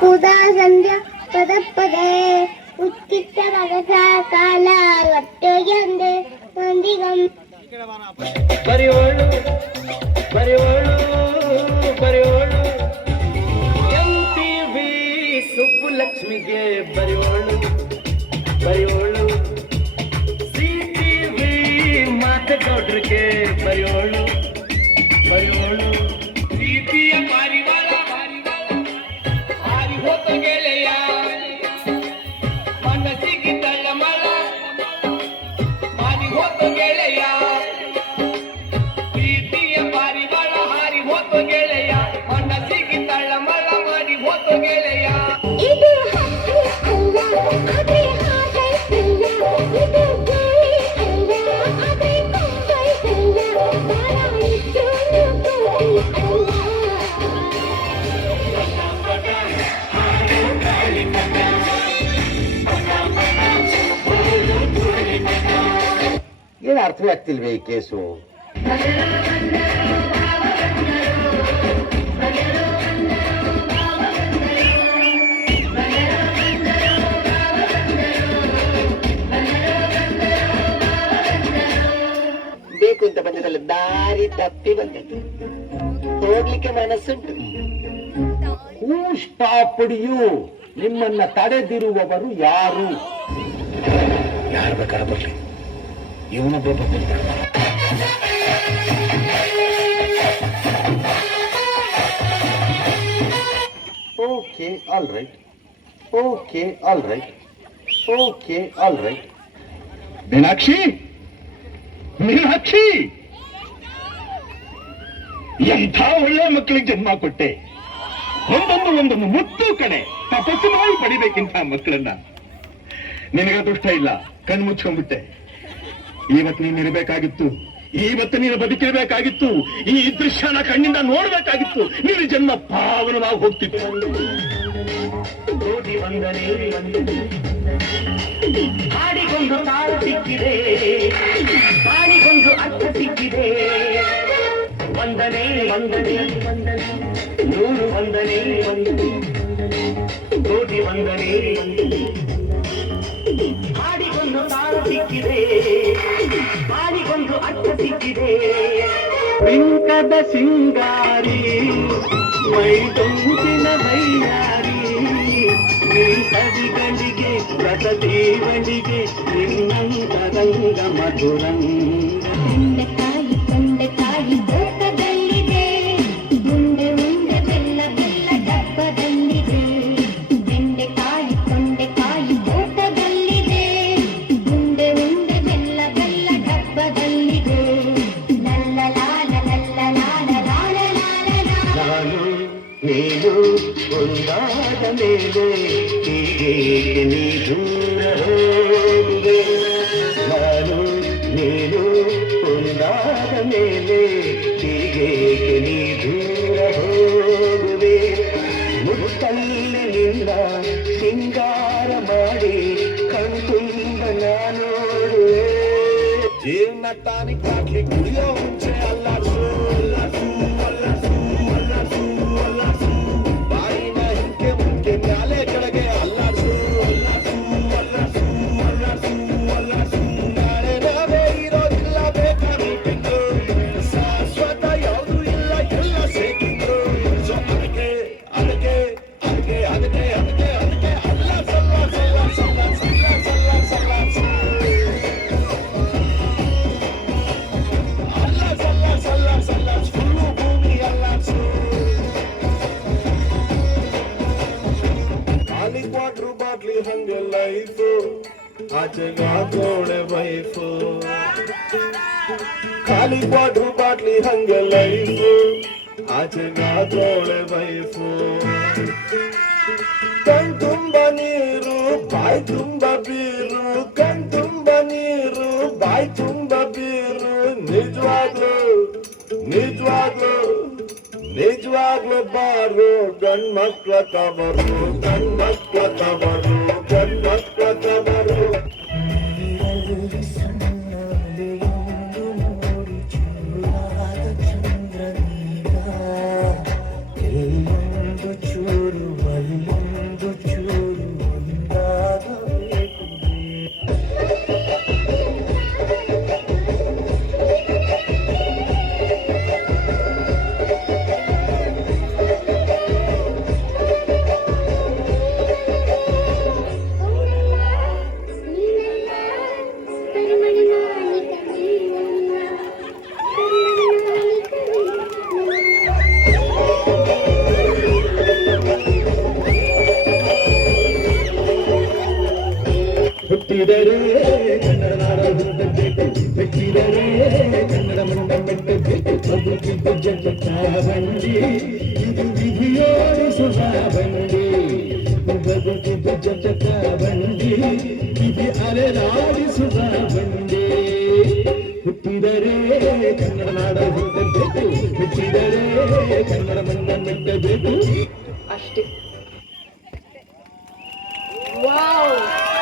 ಕುದಾ ಸಂಧ್ಯಾ ಪದ ಪದೇ ಉತ್ಕಿಷ್ಟ ಮಗಸ ಕಾಲ ಹೊಟ್ಟೆಗೆ ಅಂದೆ ಮಂದಿಗಂ ಬರೆಯೋಳು ಬರೆಯೋಳು ಬರೆಯೋಳು MTV ಸುಬ್ಬುಲಕ್ಷ್ಮಿಗೆ ಬರೆಯೋಳು ಬರೆಯೋಳು CTV ಮಾತೇಗೌಡ್ರಿಗೆ ಬರೆಯೋಳು ಬರೆಯೋಳು ಪ್ರೀತಿಯ ಪಾರಿವಾಳ ಹಾರಿ ಹೋತ ಗೆಳೆಯ ಮನಸ್ಸಿಗೆ ತಳ್ಳಮಳ ಹಾರಿ ಹೋತ ಗೆಳೆಯ ಪ್ರೀತಿಯ ಪಾರಿವಾಳ ಹಾರಿ ಹೋತ ಗೆಳೆಯ ಮನಸ್ಸಿಗೆ ತಳ್ಳಮಳ ಮಾಡಿ ಹೋತ ಗೆಳೆಯ ಇದು ಹಕ್ಕಿ ಅಲ್ಲ ಅದೇ ಹಾಗೈತಲ್ಲ ಇದು ಗಾಳಿ ಅಲ್ಲ ಅದೇ ಕೊಂಬೈತಲ್ಲ ಬಾರಾಯಿತು ಏನು ಅರ್ಥವೇ ಆಗ್ತಿಲ್ವೇ ಈ ಕೇಸು? ಬೇಕು ಅಂತ ಬಂದಿರಲ್ಲ, ದಾರಿ ತಪ್ಪಿ ಬಂದದ್ದು. ಹೋಗ್ಲಿಕ್ಕೆ ಮನಸ್ಸುಂಟು. ಹೂ ಸ್ಟಾಪ್ಡ್ ಯು? ನಿಮ್ಮನ್ನ ತಡೆದಿರುವವರು ಯಾರು? ಯಾರು ಬೇಕಾದ್ರೆ ಬರ್ಲಿ, ಇವನೊಬ್ಬ ಬರ್ತಾರೆ. Okay all right, okay all right, okay all right. Meenakshi, Meenakshi, ಎಂಥ ಒಳ್ಳೆ ಮಕ್ಕಳಿಗೆ ಜನ್ಮ ಕೊಟ್ಟೆ. ಒಂದೊಂದು ಮುತ್ತು ಕಡೆ ತಪಸ್ಸು ಮಾಡಿ ಪಡಿಬೇಕಿಂತ ಮಕ್ಕಳನ್ನ. ನಿನಗೆ ಅದೃಷ್ಟ ಇಲ್ಲ, ಕಣ್ಣು ಮುಚ್ಕೊಂಡ್ಬಿಟ್ಟೆ. ಇವತ್ತು ನೀನು ಇರಬೇಕಾಗಿತ್ತು, ಇವತ್ತು ನೀನು ಬದುಕಿರಬೇಕಾಗಿತ್ತು, ಈ ದೃಶ್ಯನ ಕಣ್ಣಿಂದ ನೋಡ್ಬೇಕಾಗಿತ್ತು. ನಿನ್ನ ಜನ್ಮ ಪಾವನವಾಗಿ ಹೋಗ್ತಿತ್ತು. ಹಾಡಿಗೊಂದು ತಾಳು ಸಿಕ್ಕಿದೆ, ಹಾಡಿಗೊಂದು ಅರ್ಥ ಸಿಕ್ಕಿದೆ. ವಂದನೆ ವಂದನೆ ವಂದನೆ, ನೂರು ವಂದನೆ ವಂದನೆ, ಕೋಟಿ ವಂದನೆ. ಹಾಡಿಗೊಂದು ತಾಳು ಸಿಕ್ಕಿದೆ, ಹಾಡಿಗೊಂದು ಅರ್ಥ ಸಿಕ್ಕಿದೆ. ಬಿಂಕದ ಸಿಂಗಾರಿ ಮೈದೊಂದಿನ ಬೈಯಾರಿ, ಸವಿಗಳಿಗೆ ಪ್ರತದೇವನಿಗೆ ನಿನ್ನಂತರಂಗ ಮಧುರಂಗ. ತೊಂಡೆಕಾಯಿ ತೋಟದಲ್ಲಿದೆ, ಮುಂದೆ ಮುಂದೆ ಬೆಲ್ಲ ಬೆಲ್ಲ ಡಬ್ಬದಲ್ಲಿದೆ. ಬೆಂಡೆಕಾಯಿ ತೊಂಡೆಕಾಯಿ ತೋಟದಲ್ಲಿದೆ, ಮುಂದೆ ಮುಂದೆ ಬೆಲ್ಲ ಬೆಲ್ಲ ಡಬ್ಬದಲ್ಲಿದೆ. ಲಲ್ಲ ಲಾಲ ಲಲ್ಲ ಲಾಲ ಲಾಲ ಲಾಲ. ನಾನು ನೀನು ಒಂದಾದ ಮೇಲೆ ಹೀಗೆ ನೀ ದೂರ ಹೋಗುವೆ. ನಾನು ನೀನು ಒಂದಾದ ಮೇಲೆ ಹೀಗೆ ನೀ ದೂರ ಹೋಗುವೆ. ಮುತ್ತಲ್ಲಿ ನಿನ್ನ ಸಿಂಗಾರ ಮಾಡಿ ಕಣ್ತುಂಬ ನೋಡುವೆ. ಜೀವನ ಟಾನಿಕ್ ಹಾಕಿ ಕುಡಿಯೋ ಮುಂಚೆ ಅಲ್ಲಾಡ್ಸು ಅಲ್ಲಾಡ್ಸು ಅಲ್ಲಾಡ್ಸು ಅಲ್ಲಾಡ್ಸು ಅಲ್ಲಾಡ್ಸು. ಬಾಯಿನ ಹಿಂಕೆ ಮುಂಕೆ ಮ್ಯಾಲೆ ಕೆಳಗೆ ಅಲ್ಲಾಡ್ಸು ಅಲ್ಲಾಡ್ಸು ಅಲ್ಲಾಡ್ಸು ಅಲ್ಲಾಡ್ಸು ಅಲ್ಲಾಡ್ಸು. ನಾಳೆ ನಾವೇ ಇರೋದಿಲ್ಲ ಬೇಕಾಗಿದ್ದು, ಶಾಶ್ವತ ಯಾವುದು ಇಲ್ಲ ಎಲ್ಲ ಸೇಕಿದ್ದು. ಸೊ ಅದಕ್ಕೆ ಅದಕ್ಕೆ ಅದಕ್ಕೆ ಅದಕ್ಕೆ ಅದಕ್ಕೆ ಅದಕ್ಕೆ ಅಲ್ಲಾಡ್ಸು ಅಲ್ಲಾಡ್ಸು ಅಲ್ಲಾಡ್ಸು ಅಲ್ಲಾಡ್ಸು ಅಲ್ಲಾಡ್ಸು ಅಲ್ಲಾಡ್ಸು. ಖಾಲಿ ಕ್ವಾಟ್ರು ಬಾಟ್ಲಿ ಹಂಗೆ ಲೈಫು, ಆಚೆಗಾಕೋಳೆ ವೈಫು. ಖಾಲಿ ಕ್ವಾಟ್ರು ಬಾಟ್ಲಿ ಹಂಗೆ ಲೈಫು, ಆಚೆಗಾಕೋಳೆ ವೈಫು. ಕಣ್ ತುಂಬ ನೀರು ಬಾಯಿ ತುಂಬ ಬೀರು, ಕಣ್ ತುಂಬ ನೀರು ಬಾಯಿ ತುಂಬ ಬೀರು. ನಿಜವಾಗ್ಲು ನಿಜವಾಗ್ಲು ನಿಜವಾಗ್ಲು ಬಾರು ಗಂಡ್ಮಕ್ಳ ತವರು, ಗಂಡ್ಮಕ್ಳ ತವರು, ಗಂಡ್ಮಕ್ಳ ತವರು. ಚಂದ್ರನೀಗ ಎಲ್ಲೊಂದು ಚೂರು ಹುಟ್ಟಿದರೆ ಕನ್ನಡ ನಾಡ ಹುಟ್ಟಬೇಕು, ಮೆಚ್ಚಿದರೆ ಕನ್ನಡ ಮಣ್ಣ ಮೆಟ್ಟಬೇಕು. ಬದುಕಿದ್ದು ಜಗತ್ತ ಬಂಡಿ, ಇದು ವಿಧಿಯೋಡಿಸುವ ಬಂಡಿ. ಬದುಕಿದ್ದು ಜಗತ್ತ ಬಂಡಿ, ವಿಧಿ ಅಲೆದಾಡಿಸುವ ಬಂಡಿ. ಹುಟ್ಟಿದರೆ ಕನ್ನಡ ನಾಡ ಹುಟ್ಟಬೇಕು, ಮೆಚ್ಚಿದರೆ ಕನ್ನಡ ಮಣ್ಣ ಮೆಟ್ಟಬೇಕು. ಅಷ್ಟೇ. ವಾವ್